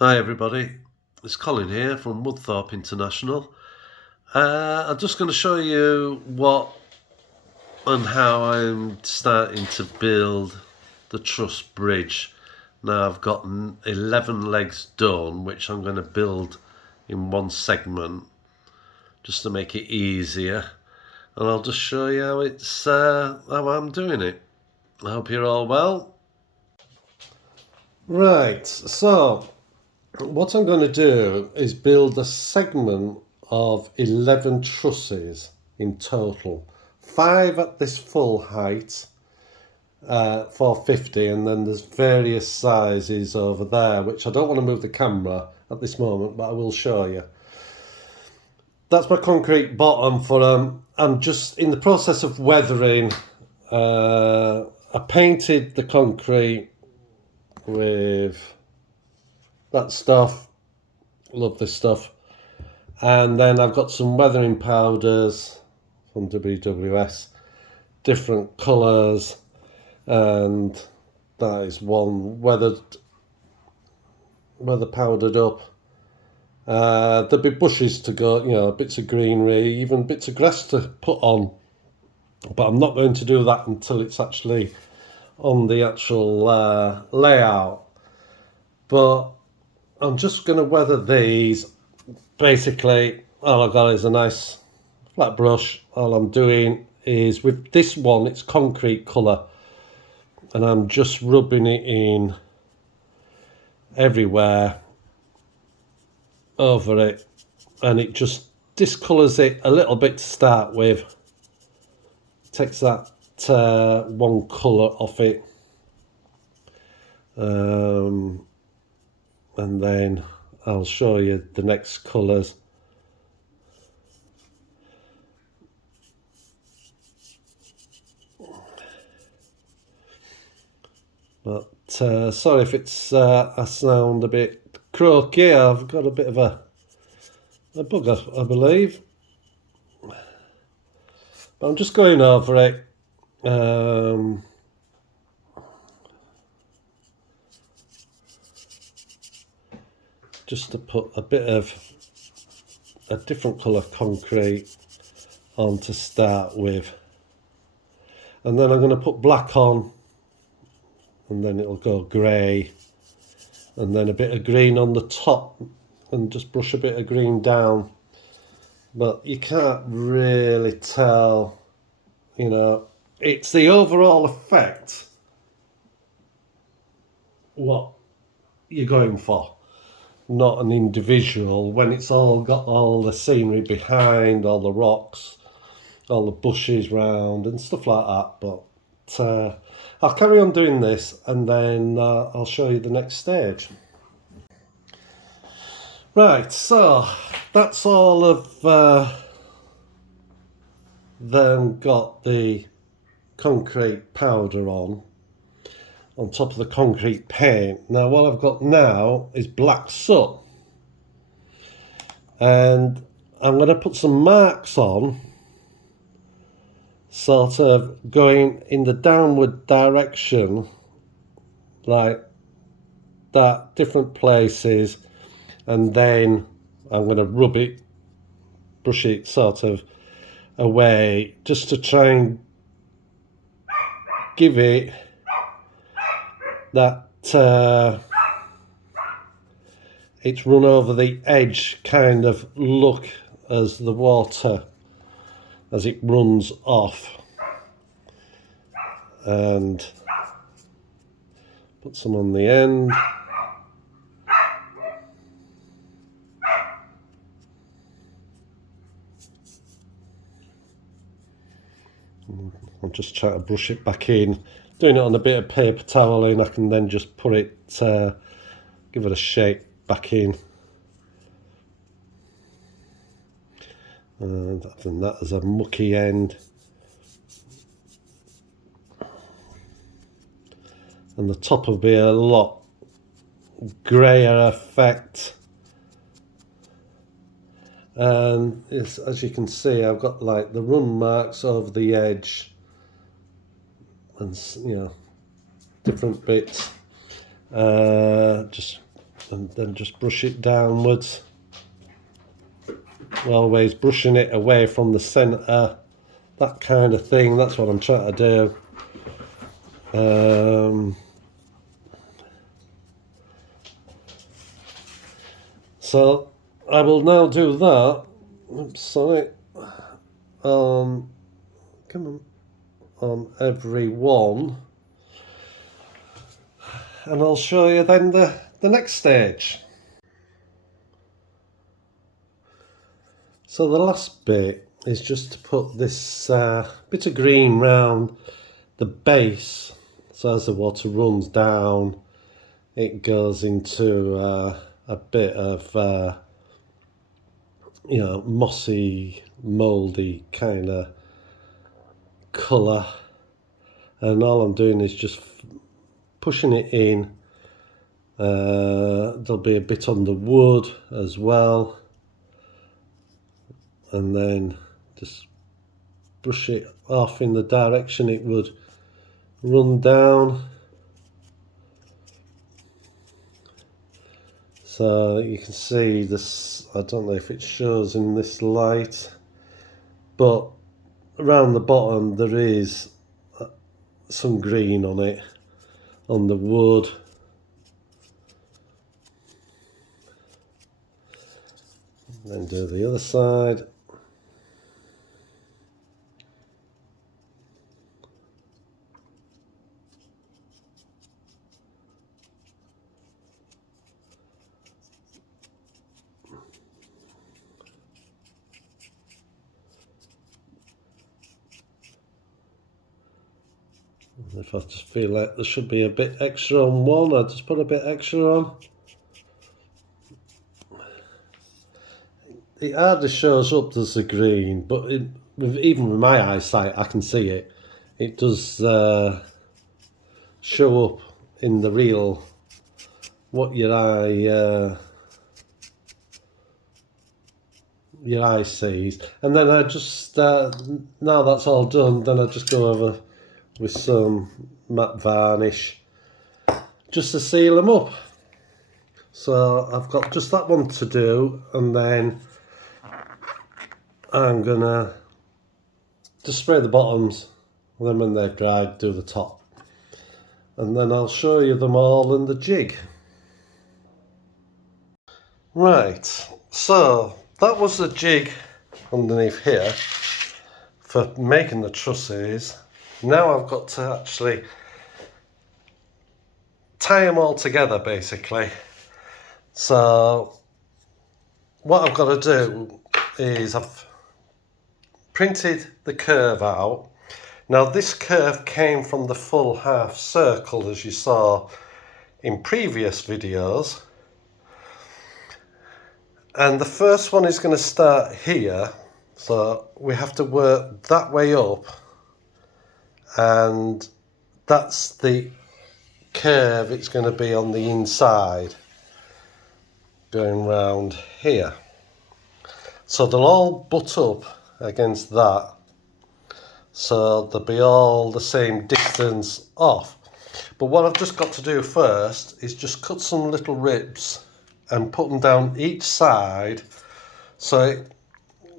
Hi everybody, it's Colin here from Woodthorpe International. I'm just going to show you what and how I'm starting to build the truss bridge. Now I've got 11 legs done, which I'm going to build in one segment just to make it easier, and I'll just show you how I'm doing it. I hope you're all well. Right, so what I'm going to do is build a segment of 11 trusses in total. 5 at this full height, 450, and then there's various sizes over there, which I don't want to move the camera at this moment, but I will show you. That's my concrete bottom for I'm just in the process of weathering. I painted the concrete with that stuff. Love this stuff. And then I've got some weathering powders from WWS, different colours, and that is one weather powdered up. There'll be bushes to go, bits of greenery, even bits of grass to put on, but I'm not going to do that until it's actually on the actual layout. But I'm just going to weather these. Basically, all I've got is a nice flat brush. All I'm doing is, with this one, it's concrete colour, and I'm just rubbing it in everywhere over it, and it just discolours it a little bit to start with. Takes that one colour off it, and then I'll show you the next colours. But sorry if it's I sound a bit croaky. I've got a bit of a bugger, I believe. But I'm just going over it. Just to put a bit of a different colour concrete on to start with. And then I'm going to put black on, and then it'll go grey, and then a bit of green on the top, and just brush a bit of green down. But you can't really tell, it's the overall effect what you're going for, not an individual. When it's all got all the scenery behind, all the rocks, all the bushes round and stuff like that. But I'll carry on doing this, and then I'll show you the next stage. Right, so that's all of them got the concrete powder on top of the concrete paint. Now what I've got now is black soot, and I'm going to put some marks on, sort of going in the downward direction like that, different places, and then I'm going to brush it sort of away, just to try and give it that it's run over the edge kind of look as the water as it runs off. And put some on the end. I'm just trying to brush it back in, doing it on a bit of paper towel, and I can then just put it, give it a shape back in. And having that as a mucky end. And the top will be a lot greyer effect. And as you can see, I've got like the run marks over the edge, and different bits. Just and then just brush it downwards, always brushing it away from the centre, that kind of thing. That's what I'm trying to do. So I will now do that. Oops, sorry. Come on every one, and I'll show you then the next stage. So the last bit is just to put this bit of green round the base, so as the water runs down it goes into a bit of you know, mossy, mouldy kind of colour, and all I'm doing is just pushing it in. There'll be a bit on the wood as well, and then just brush it off in the direction it would run down. So you can see this, I don't know if it shows in this light, but around the bottom there is some green on it, on the wood. Then do the other side. If I just feel like there should be a bit extra on one, I'll just put a bit extra on. It hardly shows up as the green, but even with my eyesight I can see it. It does show up in the real, what your eye sees. And then I just, now that's all done, then I just go over with some matte varnish just to seal them up. So I've got just that one to do, and then I'm gonna just spray the bottoms, and then when they've dried, do the top, and then I'll show you them all in the jig. Right, so that was the jig underneath here for making the trusses. Now I've got to actually tie them all together, basically. So what I've got to do is I've printed the curve out. Now this curve came from the full half circle, as you saw in previous videos. And the first one is going to start here, so we have to work that way up, and that's the curve it's going to be on the inside, going round here. So they'll all butt up against that, so they'll be all the same distance off. But what I've just got to do first is just cut some little ribs and put them down each side so it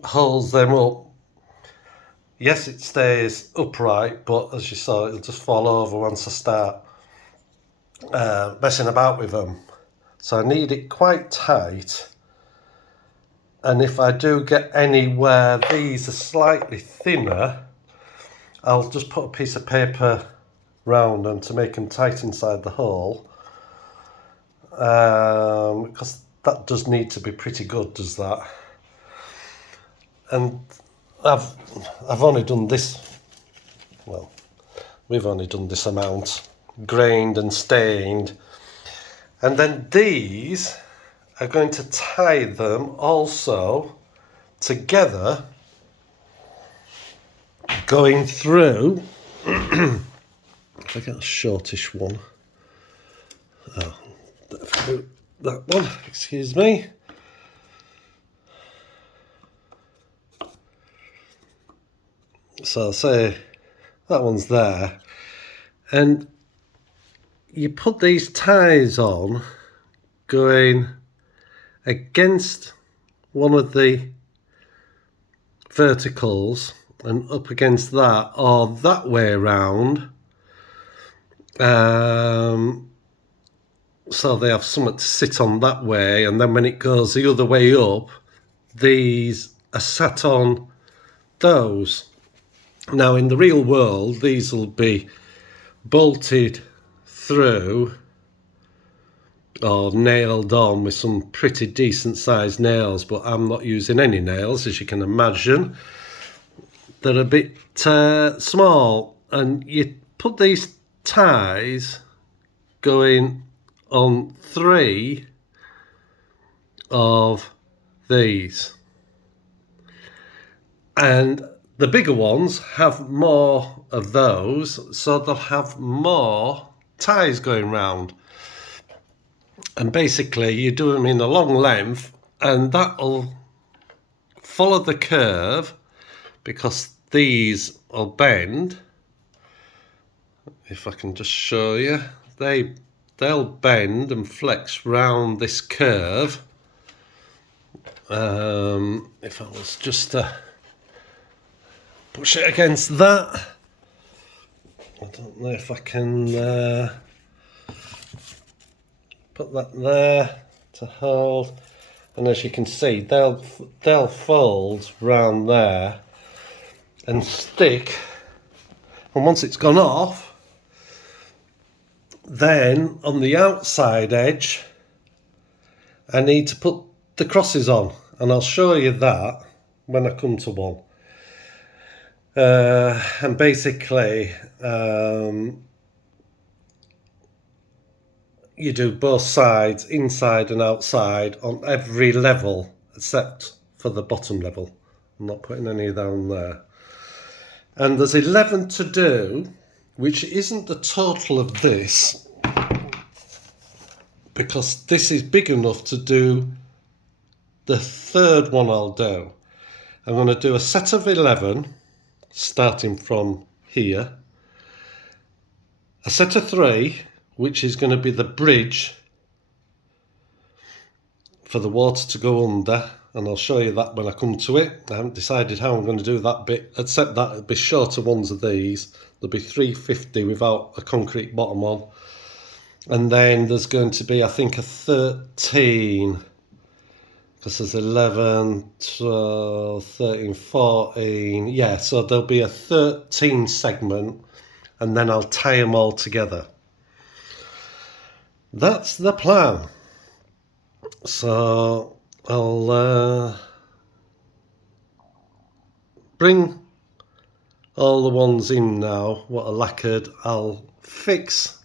holds them up. Yes, it stays upright, but as you saw, it'll just fall over once I start messing about with them. So I need it quite tight, and if I do get anywhere these are slightly thinner, I'll just put a piece of paper round them to make them tight inside the hole. Because that does need to be pretty good, does that? And I've only done this, well, we've only done this amount, grained and stained, and then these are going to tie them also together, going through. If I get a shortish one, that one, excuse me. So I'll say that one's there, and you put these ties on going against one of the verticals and up against that, or that way around. So they have something to sit on that way, and then when it goes the other way up, these are sat on those. Now in the real world, these will be bolted through or nailed on with some pretty decent sized nails, but I'm not using any nails, as you can imagine. They're a bit small, and you put these ties going on 3 of these, and the bigger ones have more of those, so they'll have more ties going round. And basically you do them in a long length, and that'll follow the curve, because these will bend. If I can just show you, they'll bend and flex round this curve. If I was just to push it against that, I don't know if I can put that there to hold, and as you can see, they'll fold round there and stick, and once it's gone off, then on the outside edge I need to put the crosses on, and I'll show you that when I come to one. And basically you do both sides, inside and outside, on every level except for the bottom level. I'm not putting any down there. And there's 11 to do, which isn't the total of this, because this is big enough to do the third one I'll do. I'm going to do a set of 11, starting from here, a set of 3, which is going to be the bridge for the water to go under, and I'll show you that when I come to it. I haven't decided how I'm going to do that bit, except that it'll be shorter ones of these. There'll be 350 without a concrete bottom on, and then there's going to be, I think, a 13, because there's 11, 12, 13, 14, yeah, so there'll be a 13 segment, and then I'll tie them all together. That's the plan. So I'll bring all the ones in now, what are lacquered. I'll fix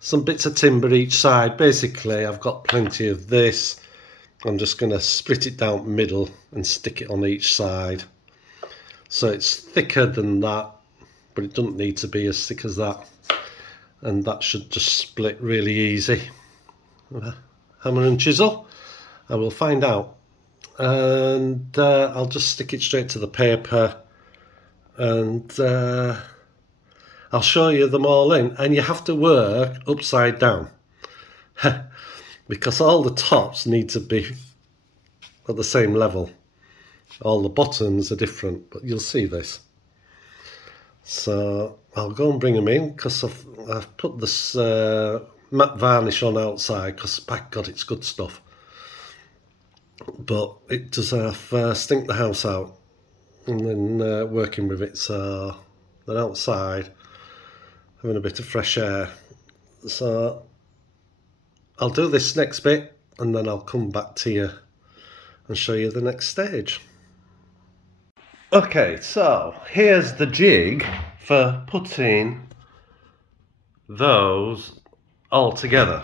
some bits of timber each side. Basically, I've got plenty of this. I'm just going to split it down the middle and stick it on each side. So it's thicker than that, but it doesn't need to be as thick as that. And that should just split really easy. Hammer and chisel, I will find out. And I'll just stick it straight to the paper, and I'll show you them all in. And you have to work upside down because all the tops need to be at the same level. All the bottoms are different, but you'll see this. So I'll go and bring them in, because I've put this matte varnish on outside, because by God, it's good stuff. But it does stink the house out, and then working with it, so they're outside having a bit of fresh air. So I'll do this next bit, and then I'll come back to you and show you the next stage. Okay, so here's the jig for putting those all together.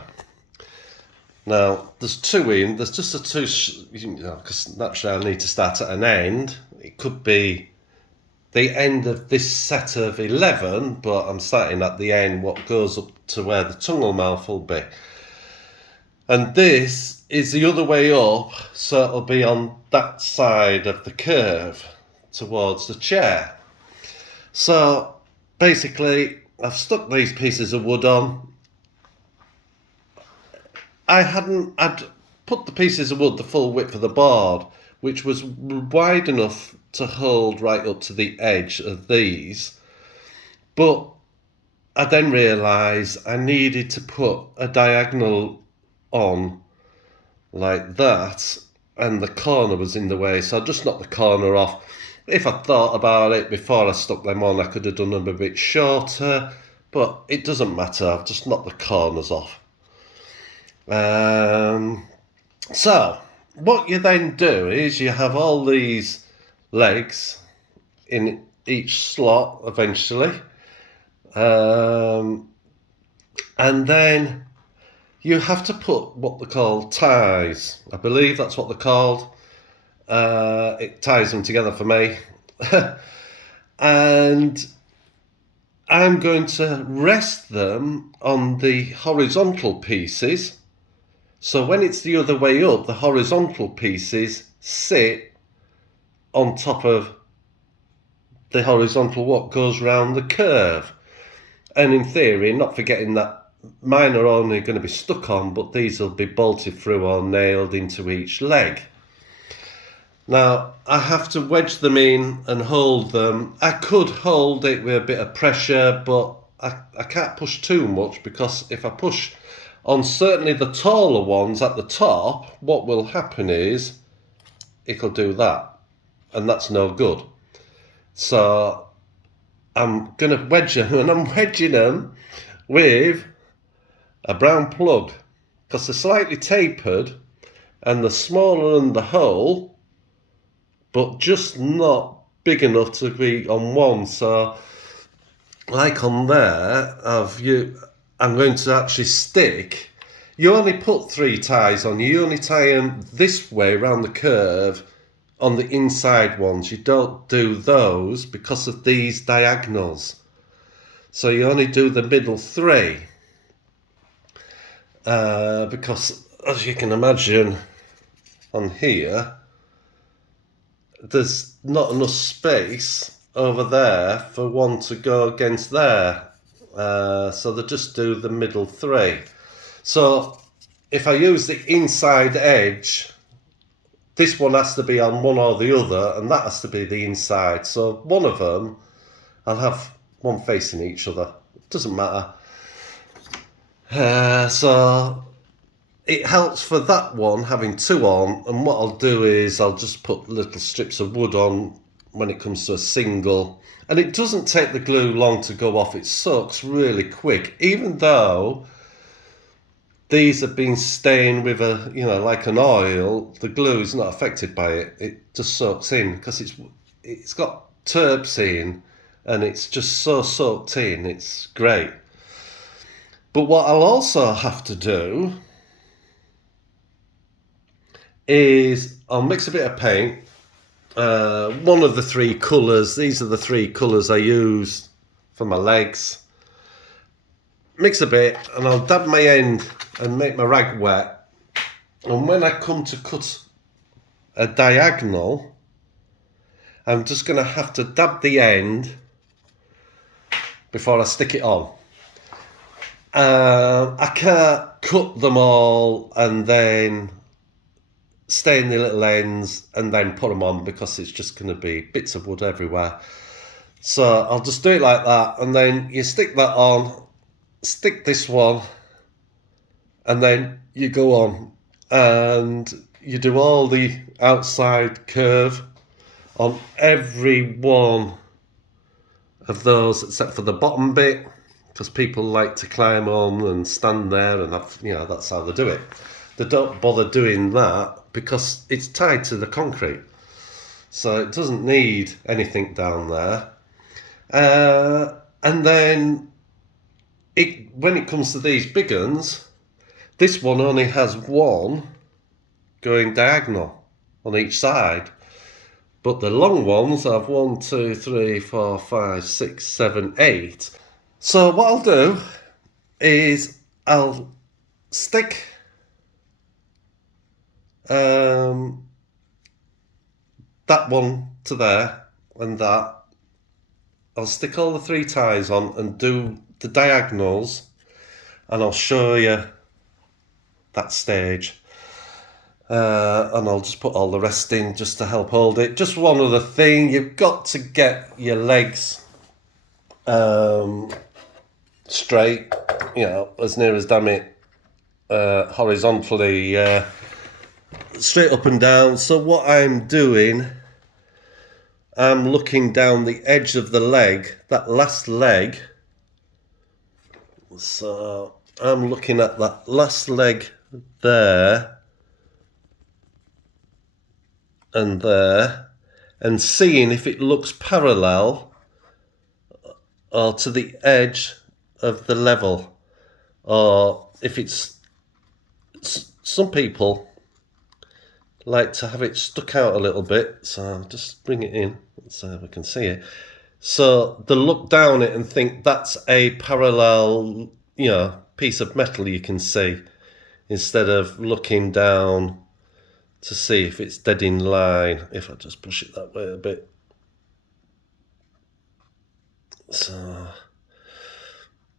Now, there's 2 in, there's just a 2, because naturally I need to start at an end. It could be the end of this set of 11, but I'm starting at the end, what goes up to where the tunnel mouth will be. And this is the other way up, so it'll be on that side of the curve towards the chair. So basically I've stuck these pieces of wood on. I'd put the pieces of wood the full width of the board, which was wide enough to hold right up to the edge of these. But I then realised I needed to put a diagonal on like that, and the corner was in the way, so I just knocked the corner off. If I thought about it before I stuck them on, I could have done them a bit shorter, but it doesn't matter. I've just knocked the corners off. So what you then do is you have all these legs in each slot eventually, and then you have to put what they call ties. I believe that's what they're called. It ties them together for me. And I'm going to rest them on the horizontal pieces. So when it's the other way up, the horizontal pieces sit on top of the horizontal what goes round the curve. And in theory, not forgetting that mine are only going to be stuck on, but these will be bolted through or nailed into each leg. Now, I have to wedge them in and hold them. I could hold it with a bit of pressure, but I can't push too much, because if I push on certainly the taller ones at the top, what will happen is it'll do that, and that's no good. So I'm going to wedge them, and I'm wedging them with a brown plug, because they're slightly tapered and they're smaller than the hole, but just not big enough to be on one. So like on there, I'm going to actually stick, you only put 3 ties on, you only tie them this way around the curve on the inside ones. You don't do those because of these diagonals. So you only do the middle 3. Because as you can imagine on here, there's not enough space over there for one to go against there. So they just do the middle 3. So if I use the inside edge, this one has to be on one or the other, and that has to be the inside. So one of them, I'll have one facing each other. It doesn't matter. So it helps for that one having 2 on, and what I'll do is I'll just put little strips of wood on when it comes to a single, and it doesn't take the glue long to go off. It soaks really quick, even though these have been staying with like an oil. The glue is not affected by it. It just soaks in because it's got terps in, and it's just so soaked in. It's great. But what I'll also have to do is I'll mix a bit of paint. One of the 3 colours. These are the 3 colours I use for my legs. Mix a bit, and I'll dab my end and make my rag wet. And when I come to cut a diagonal, I'm just going to have to dab the end before I stick it on. I can't cut them all and then stay in the little ends and then put them on, because it's just going to be bits of wood everywhere. So I'll just do it like that, and then you stick that on, stick this one, and then you go on and you do all the outside curve on every one of those except for the bottom bit, because people like to climb on and stand there, and that's how they do it. They don't bother doing that because it's tied to the concrete, so it doesn't need anything down there. And then when it comes to these big ones, this one only has one going diagonal on each side, but the long ones have 1, 2, 3, 4, 5, 6, 7, 8. So what I'll do is I'll stick that one to there, and that. I'll stick all the 3 ties on and do the diagonals, and I'll show you that stage. And I'll just put all the rest in just to help hold it. Just one other thing, you've got to get your legs straight, you know, as near as damn it horizontally straight up and down. So what I'm doing, I'm looking down the edge of the leg, that last leg. So I'm looking at that last leg there and there, and seeing if it looks parallel or to the edge of the level, or if it's, some people like to have it stuck out a little bit, so I'll just bring it in so we can see it. So they look down it and think that's a parallel, you know, piece of metal you can see, instead of looking down to see if it's dead in line. If I just push it that way a bit. So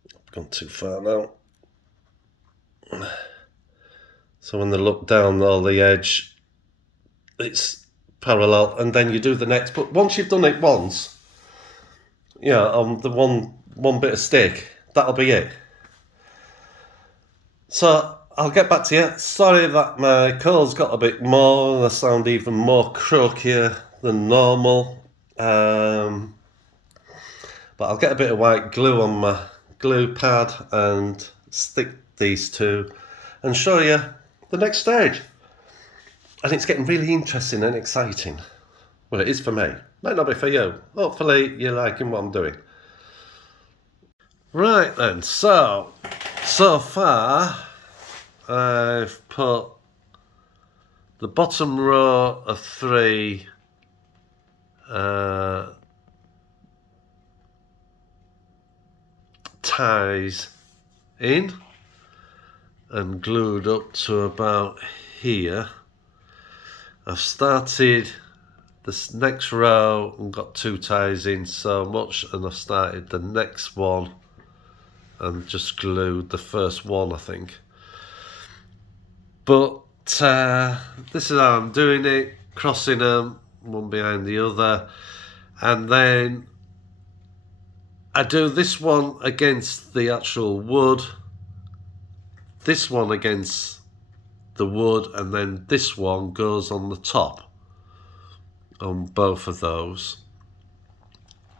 I've gone too far now. So when they look down all the edge, it's parallel, and then you do the next. But once you've done it once, yeah, on the one bit of stick, that'll be it. So I'll get back to you. Sorry that my coal's got a bit more and I sound even more croakier than normal. But I'll get a bit of white glue on my glue pad and stick these two and show you the next stage. And it's getting really interesting and exciting. Well, it is for me. Might not be for you. Hopefully you're liking what I'm doing. Right then, so far I've put the bottom row of 3 ties in and glued up to about here. I've started this next row and got 2 ties in so much, and I've started the next one and just glued the first one, I think. But this is how I'm doing it, crossing them one behind the other, and then I do this one against the actual wood, this one against the wood, and then this one goes on the top on both of those,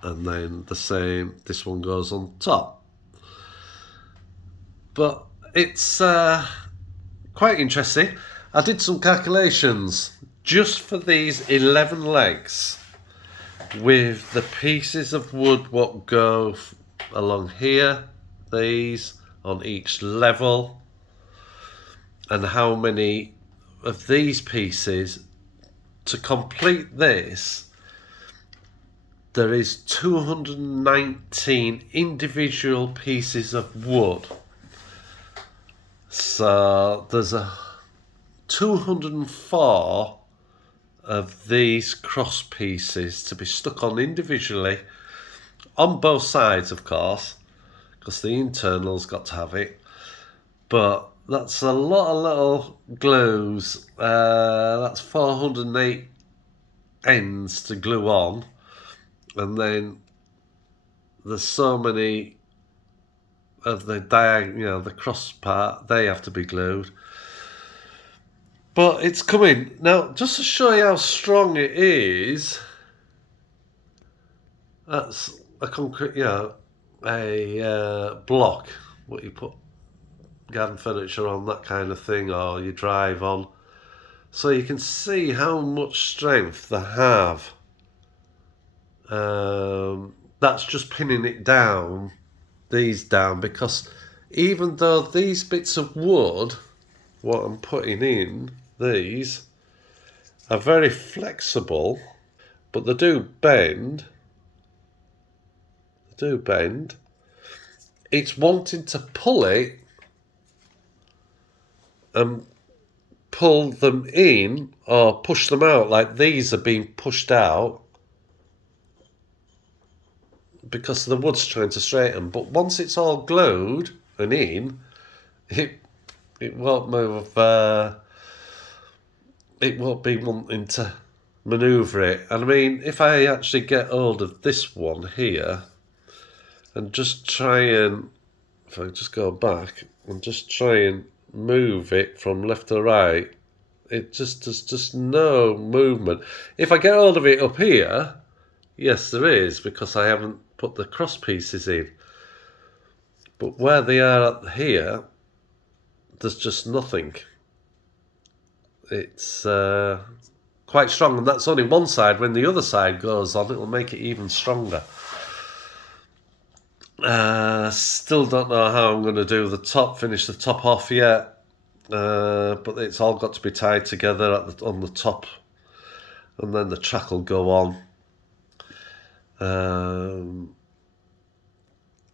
and then the same, this one goes on top. But it's quite interesting. I did some calculations just for these 11 legs with the pieces of wood what go along here, these on each level, and how many of these pieces to complete this. There is 219 individual pieces of wood. So there's 204 of these cross pieces to be stuck on individually on both sides, of course, because the internal's got to have it. But that's a lot of little glues. That's 408 ends to glue on, and then there's so many of the diagonal, the cross part, they have to be glued. But it's coming. Now, just to show you how strong it is, that's a concrete, a block, what you put garden furniture on, that kind of thing, or you drive on. So you can see how much strength they have. That's just pinning it down, these down, because even though these bits of wood, what I'm putting in, these are very flexible, but they do bend. It's wanting to pull it and pull them in or push them out, like these are being pushed out because the wood's trying to straighten. But once it's all glued and in, it it won't move. It won't be wanting to manoeuvre it. And I mean, if I actually get hold of this one here and just try and, if I just go back and just try and move it from left to right, there's just no movement. If I get hold of it up here, yes, there is, because I haven't put the cross pieces in. But where they are up here, there's just nothing. It's quite strong, and that's only one side. When the other side goes on, it'll make it even stronger. Still don't know how I'm going to do the top, finish the top off yet, but it's all got to be tied together on the top, and then the track will go on.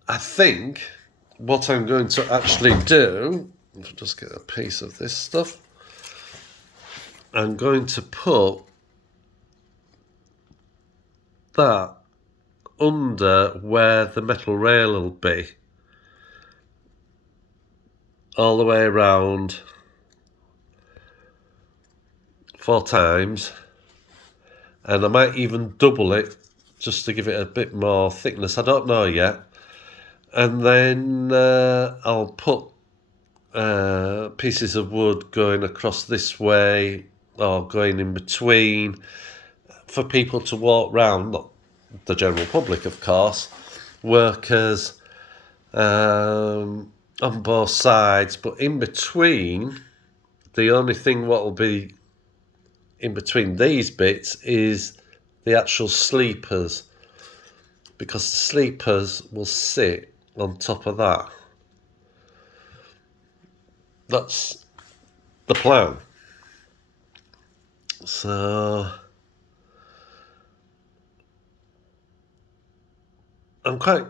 I think what I'm going to actually do, if I just get a piece of this stuff, I'm going to put that under where the metal rail will be, all the way around 4 times, and I might even double it just to give it a bit more thickness. I don't know yet. And then I'll put pieces of wood going across this way, or going in between, for people to walk round, not the general public, of course, workers on both sides, but in between, the only thing what will be in between these bits is the actual sleepers, because the sleepers will sit on top of that. That's the plan. So I'm quite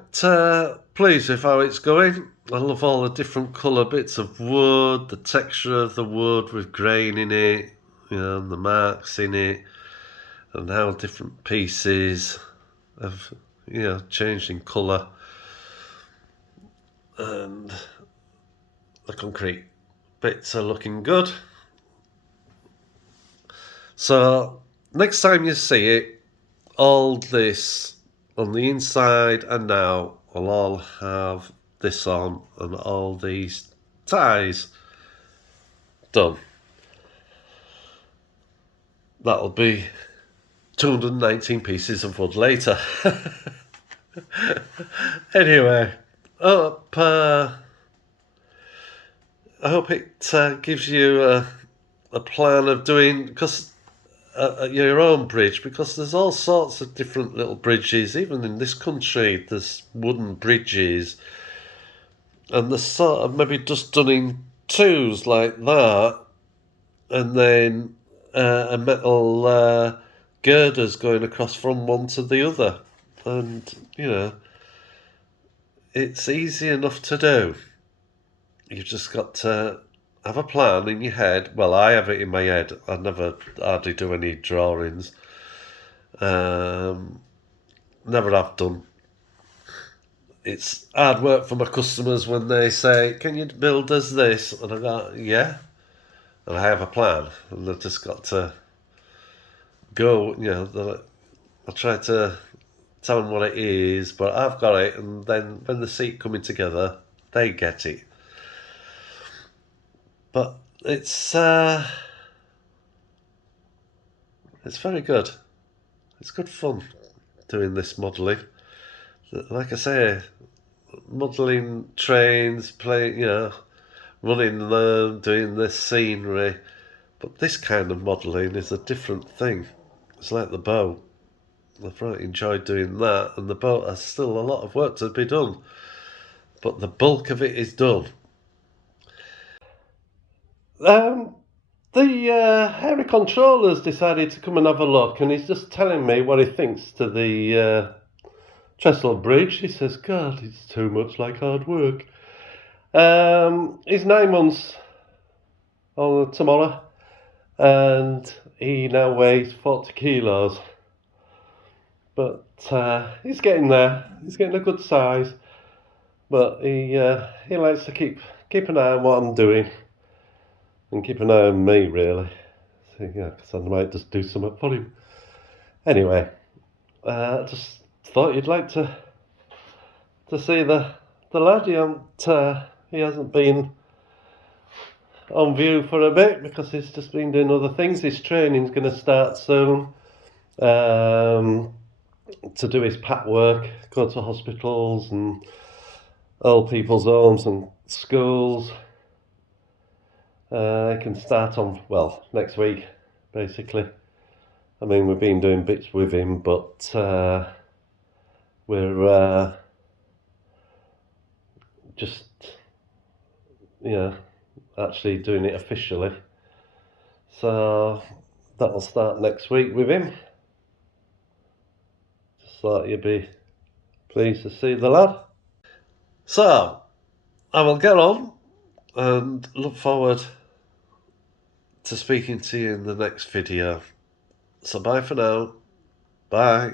pleased with how it's going. I love all the different colour bits of wood, the texture of the wood with grain in it, and the marks in it, and how different pieces have, changed in colour. And the concrete bits are looking good. So next time you see it, all this on the inside and now will all have this on, and all these ties done. That'll be 219 pieces of wood later. Anyway, I hope it gives you a plan of doing, because your own bridge, because there's all sorts of different little bridges. Even in this country, there's wooden bridges, and they're sort of maybe just done in twos like that, and then a metal girders going across from one to the other, and it's easy enough to do. You've just got to have a plan in your head. Well, I have it in my head. I never hardly do any drawings. Never have done. It's hard work for my customers when they say, "Can you build us this?" And I go, "Yeah." And I have a plan, and they've just got to go. I try to tell them what it is, but I've got it, and then when they see it coming together, they get it. But it's very good. It's good fun doing this modelling. Like I say, modelling trains, running them, doing this scenery. But this kind of modelling is a different thing. It's like the boat. I've really enjoyed doing that, and the boat has still a lot of work to be done. But the bulk of it is done. The area controller's decided to come and have a look, and he's just telling me what he thinks to the Trestle Bridge. He says, "God, it's too much like hard work." He's 9 months on tomorrow, and he now weighs 40 kilos. But he's getting there. He's getting a good size. But he likes to keep an eye on what I'm doing. and keep an eye on me, really. So, yeah, because I might just do something for him. Anyway, just thought you'd like to see the lad. He hasn't been on view for a bit because he's just been doing other things. His training's going to start soon. To do his pack work, go to hospitals and old people's homes and schools. He can start on, well, next week, basically. I mean, we've been doing bits with him, but we're just, actually doing it officially. So that'll start next week with him. Just thought you'd be pleased to see the lad. So I will get on and look forward to speaking to you in the next video. So bye for now. Bye.